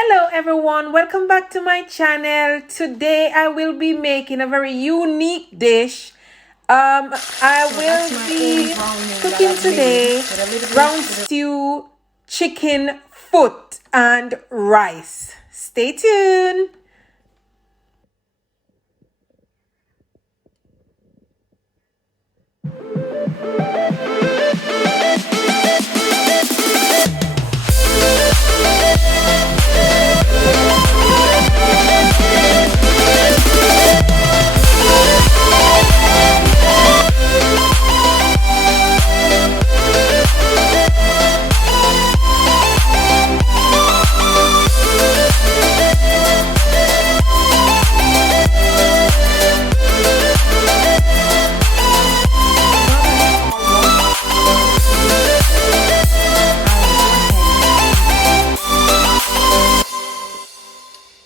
Hello everyone, welcome back to my channel. Today I will be making a very unique dish. I will be cooking today brown stew, chicken foot and rice. Stay tuned.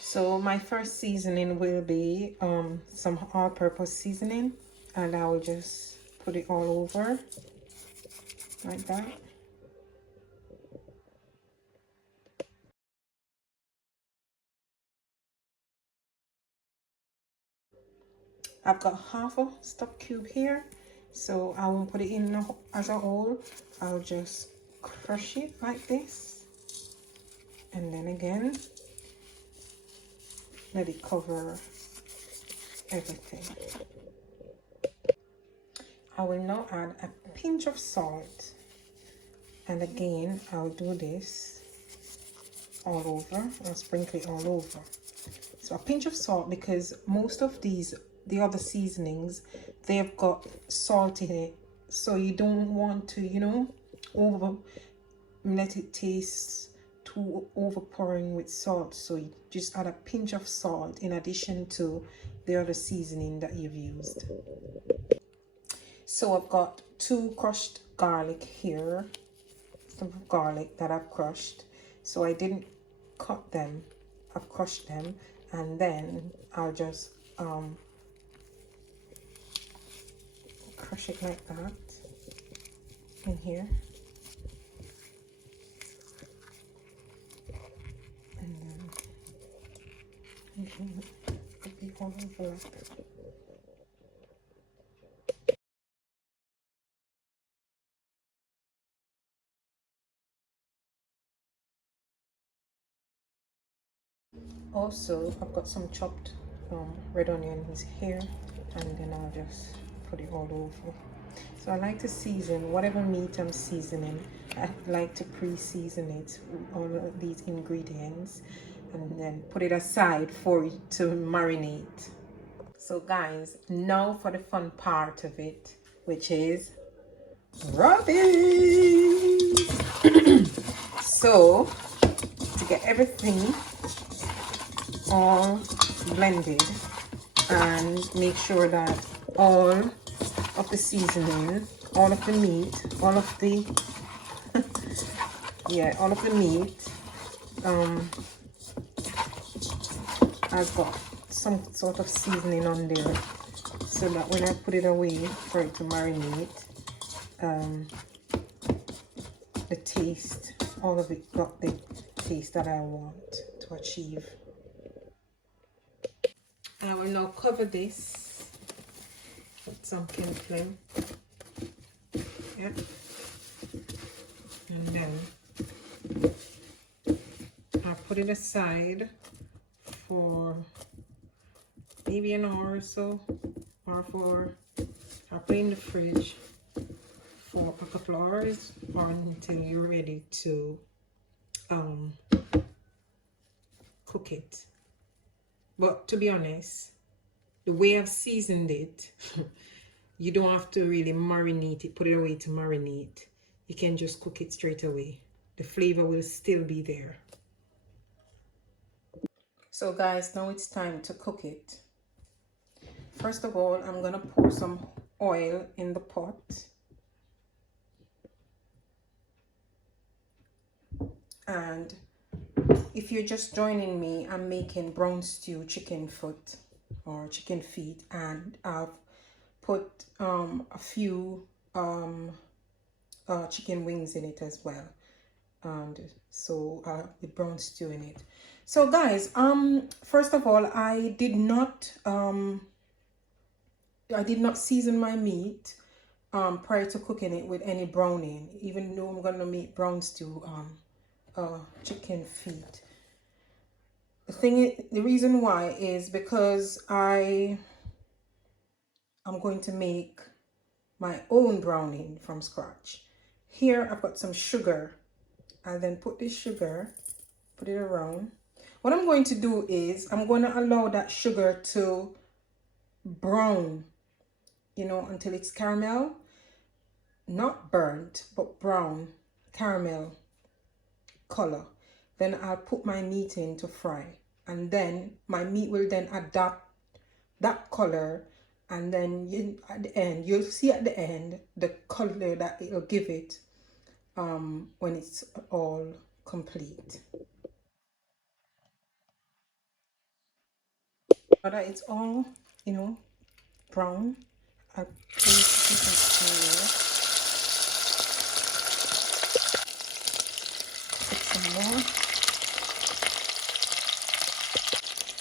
So my first seasoning will be some all-purpose seasoning, and I will just put it all over like that. I've got half a stock cube here, so I won't put it in as a whole. I'll just crush it like this, and then again let it cover everything. I will now add a pinch of salt, and again I'll do this all over. I'll sprinkle it all over. So a pinch of salt, because most of the other seasonings, they've got salt in it, so you don't want to let it taste too overpowering with salt. So you just add a pinch of salt in addition to the other seasoning that you've used. So I've got 2 crushed garlic here, some garlic that I've crushed. So I didn't cut them, I've crushed them, and then I'll just crush it like that in here, and then put it all over like that. Also, I've got some chopped red onions here, and then I'll just put it all over. So I like to season whatever meat I'm seasoning. I like to pre-season it with all of these ingredients and then put it aside for it to marinate. So guys, now for the fun part of it, which is rubbing. So to get everything all blended and make sure that all of the seasoning, all of the meat, all of the all of the meat has got some sort of seasoning on there, so that when I put it away for it to marinate, the taste, all of it got the taste that I want to achieve. I will now cover this with some cling film. And then I'll put it aside for maybe an hour or so, or I'll put it in the fridge for a couple of hours, or until you're ready to cook it. But to be honest, the way I've seasoned it, you don't have to really marinate it, put it away to marinate. You can just cook it straight away. The flavor will still be there. So guys, now it's time to cook it. First of all, I'm gonna pour some oil in the pot. And if you're just joining me, I'm making brown stew chicken foot or chicken feet, and I've put a few chicken wings in it as well. and so the brown stew in it. So guys, first of all, I did not season my meat prior to cooking it with any browning, even though I'm gonna make brown stew chicken feet. The reason why is because I'm going to make my own browning from scratch. Here I've got some sugar. I'll then put this sugar, put it around. What I'm going to do is I'm going to allow that sugar to brown, you know, until it's caramel, not burnt, but brown caramel color. Then I'll put my meat in to fry, and then my meat will then adapt that color, and then at the end you'll see at the end the color that it'll give it when it's all complete. Now that it's all, you know, brown, I'll place it into put some more,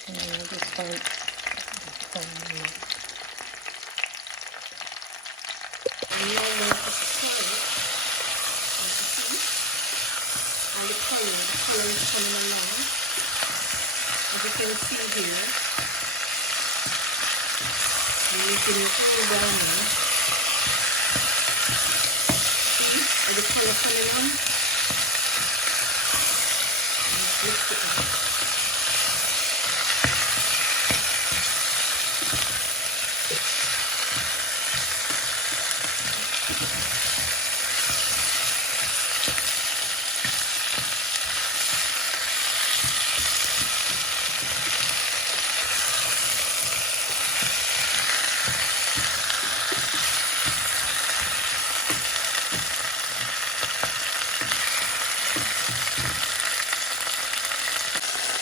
and then I'll just start and the color is coming along. As you can see here, we're making it all brown now. See, with the color coming on. Mix it up.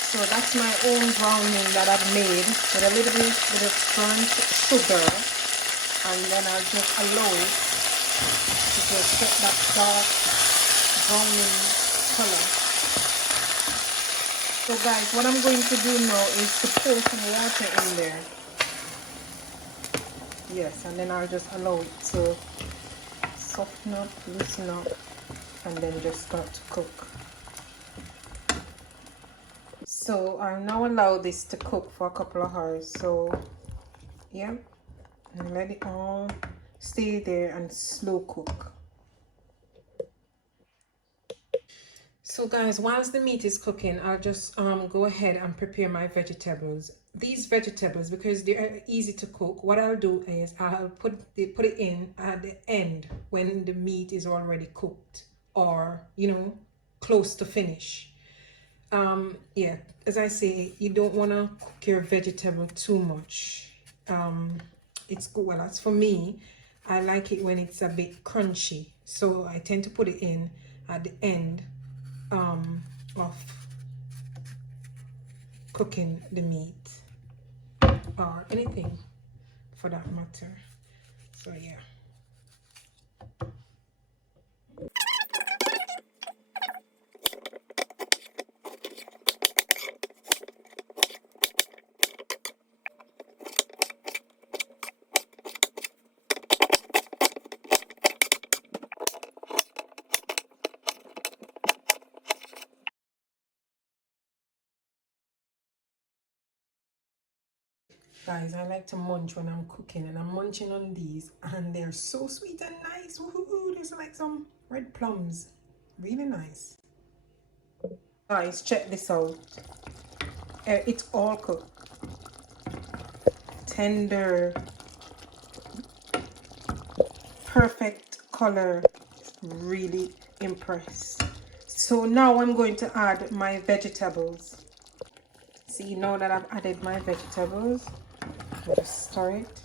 So that's my own browning that I've made with a little bit of burnt sugar, and then I'll just allow it to just get that dark browning color. So guys, what I'm going to do now is to pour some water in there. Yes, and then I'll just allow it to soften up, loosen up, and then just start to cook. So I'll now allow this to cook for a couple of hours. So yeah, and let it all stay there and slow cook. So guys, whilst the meat is cooking, I'll just go ahead and prepare my vegetables. These vegetables, because they are easy to cook, what I'll do is I'll put it in at the end when the meat is already cooked, or you know, close to finish. Yeah, as I say, you don't want to cook your vegetable too much. It's good. Well, as for me, I like it when it's a bit crunchy, so I tend to put it in at the end of cooking the meat or anything for that matter. So yeah. Guys, I like to munch when I'm cooking, and I'm munching on these, and they're so sweet and nice. Woohoo! There's like some red plums. Really nice. Guys, check this out. It's all cooked. Tender. Perfect color. Really impressed. So now I'm going to add my vegetables. See, now that I've added my vegetables, I'll just stir it.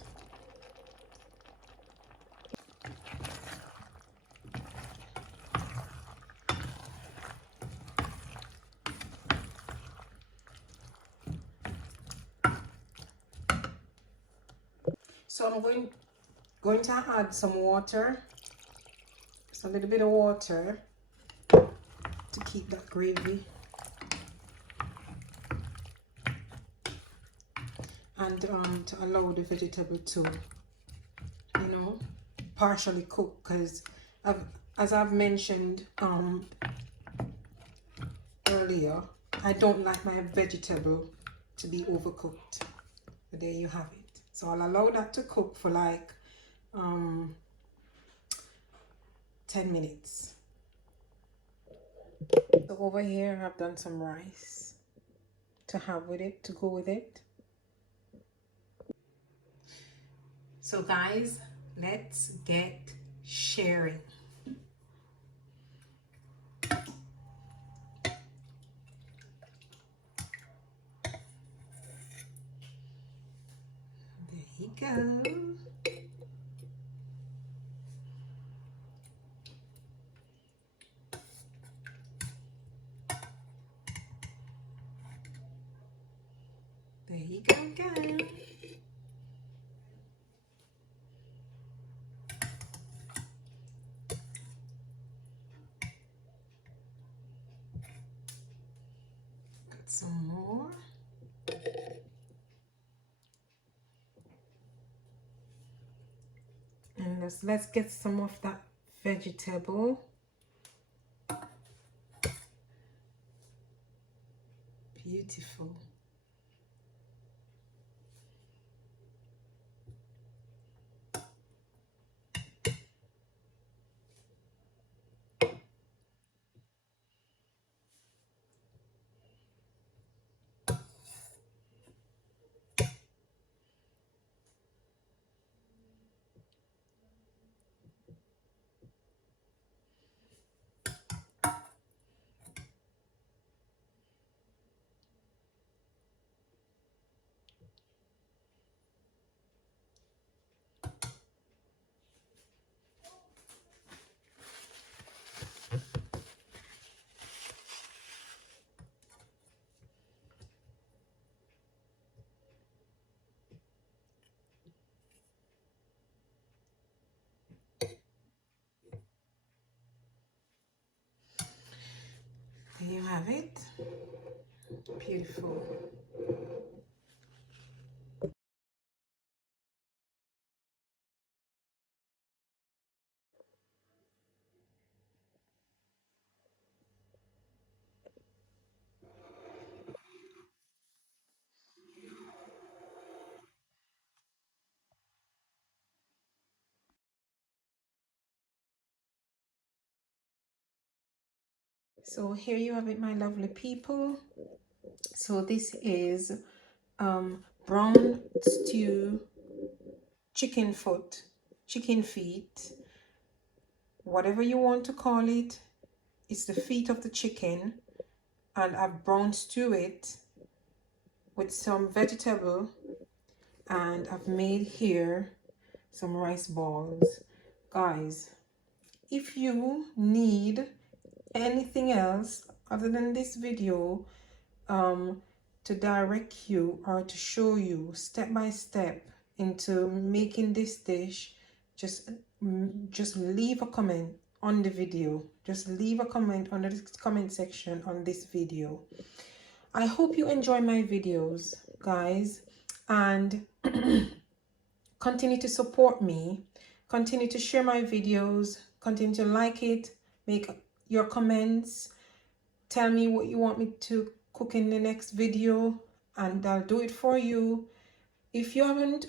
So I'm going to add some water, just a little bit of water, keep that gravy. And to allow the vegetable to, you know, partially cook, because as I've mentioned earlier, I don't like my vegetable to be overcooked. But there you have it. So I'll allow that to cook for like 10 minutes. So over here I've done some rice to have with it, to go with it. So guys, let's get sharing. There you go. There you go, guys. Got some more. And let's get some of that vegetable. Beautiful. There you have it. Beautiful. So here you have it, my lovely people. So this is brown stew chicken feet, whatever you want to call it. It's the feet of the chicken, and I've brown stew it with some vegetable, and I've made here some rice balls. Guys, if you need anything else other than this video to direct you or to show you step by step into making this dish, just leave a comment on the video. Just leave a comment on the comment section on this video. I hope you enjoy my videos, guys, and continue to support me, continue to share my videos, continue to like it, make your comments, tell me what you want me to cook in the next video, and I'll do it for you. If you haven't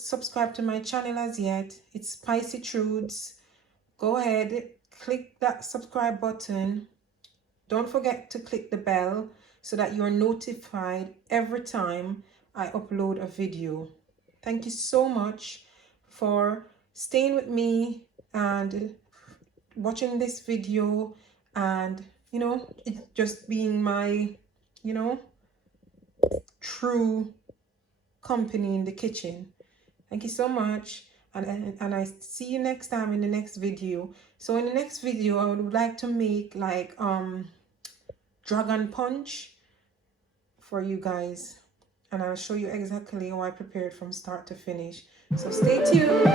subscribed to my channel as yet, it's Spicey Trudes. Go ahead, click that subscribe button. Don't forget to click the bell so that you're notified every time I upload a video. Thank you so much for staying with me and watching this video, and you know, it's just being my, you know, true company in the kitchen. Thank you so much, and I see you next time in the next video. So in the next video I would like to make like dragon punch for you guys, and I'll show you exactly how I prepared from start to finish. So stay tuned.